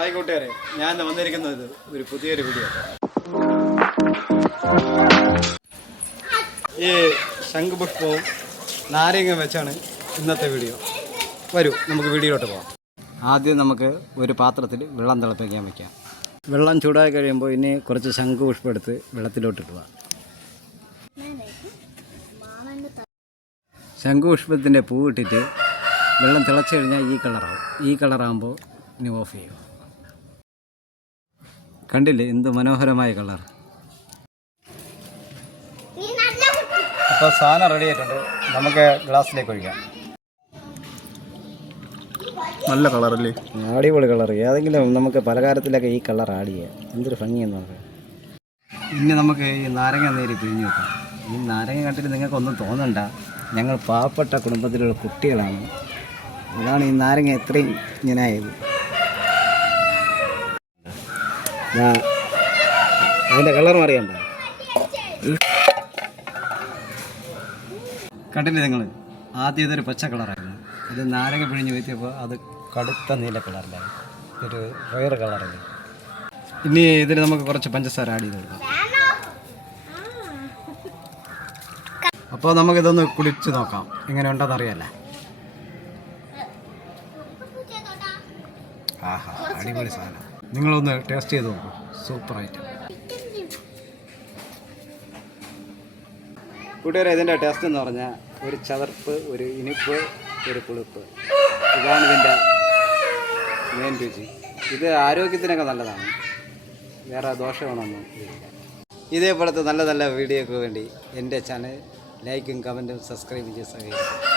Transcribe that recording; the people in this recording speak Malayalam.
ഹായ് കൂട്ടുകാരെ, ഞാൻ വന്നിരിക്കുന്നത് ഒരു പുതിയൊരു വീഡിയോ. ഈ ശംഖുപുഷ്പവും നാരങ്ങ വെച്ചാണ് ഇന്നത്തെ വീഡിയോ. വരൂ, നമുക്ക് വീഡിയോയിലോട്ട് പോകാം. ആദ്യം നമുക്ക് ഒരു പാത്രത്തിൽ വെള്ളം തിളപ്പിക്കാൻ വയ്ക്കാം. വെള്ളം ചൂടായി കഴിയുമ്പോൾ ഇനി കുറച്ച് ശംഖുപുഷ്പം എടുത്ത് വെള്ളത്തിലോട്ട് ഇടുക. ശംഖുപുഷ്പത്തിൻ്റെ പൂ ഇട്ടിട്ട് വെള്ളം തിളച്ച് കഴിഞ്ഞാൽ ഈ കളറാകുമ്പോൾ ഇനി ഓഫ് ചെയ്യും. കണ്ടില്ലേ എന്ത് മനോഹരമായ കളർ. അപ്പോൾ സാധനം റെഡി ആയിട്ടുണ്ട്. നമുക്ക് ഗ്ലാസ്സിലേക്ക് ഒഴിക്കാം. നല്ല കളറല്ലേ? അടിപൊളി കളർ. ഏതെങ്കിലും നമുക്ക് പലഹാരത്തിലൊക്കെ ഈ കളർ ആഡ് ചെയ്യാം. എന്തൊരു ഭംഗിയെന്ന് നമുക്ക്. ഇനി നമുക്ക് ഈ നാരങ്ങ നീര് പിഴിഞ്ഞ് വെക്കാം. ഈ നാരങ്ങ കണ്ടിട്ട് നിങ്ങൾക്കൊന്നും തോന്നണ്ട, ഞങ്ങൾ പാവപ്പെട്ട കുടുംബത്തിലുള്ള കുട്ടികളാണ്. അതാണ് ഈ നാരങ്ങ എത്രയും ഇങ്ങനെ ആയത്. അതിൻ്റെ കളർ അറിയണ്ട. കണ്ടില്ലേ നിങ്ങൾ? ആദ്യം ഇതൊരു പച്ച കളറായിരുന്നു. ഇത് നാരങ്ങ പിഴിഞ്ഞ് വീഴ്ത്തിയപ്പോൾ അത് കടുത്ത നീല കളറിലായി. ഒരു റയർ കളറായി. ഇനി ഇതിൽ നമുക്ക് കുറച്ച് പഞ്ചസാര ആഡ് ചെയ്ത് കൊടുക്കാം. അപ്പോൾ നമുക്കിതൊന്ന് കുടിച്ച് നോക്കാം, എങ്ങനെ ഉണ്ടെന്ന് അറിയാമല്ലേ. ആഹാ, അടിപൊളി സാധനം. നിങ്ങളൊന്ന് ടേസ്റ്റ് ചെയ്ത് നോക്കൂ. Super item. കൂട്ടുകാരെ, ഇതിൻ്റെ ടേസ്റ്റ് എന്ന് പറഞ്ഞാൽ ഒരു ചവർപ്പ്, ഒരു ഇനിപ്പ്, ഒരു പുളിപ്പ്. ഇതാണ് ഇതിൻ്റെ മെയിൻ രുചി. ഇത് ആരോഗ്യത്തിനൊക്കെ നല്ലതാണ്, വേറെ ദോഷങ്ങളൊന്നും ഇല്ല. ഇതേപോലത്തെ നല്ല നല്ല വീഡിയോയ്ക്ക് വേണ്ടി എൻ്റെ ചാനൽ ലൈക്കും കമൻറ്റും സബ്സ്ക്രൈബും ചെയ്ത് സഹകരിക്കും.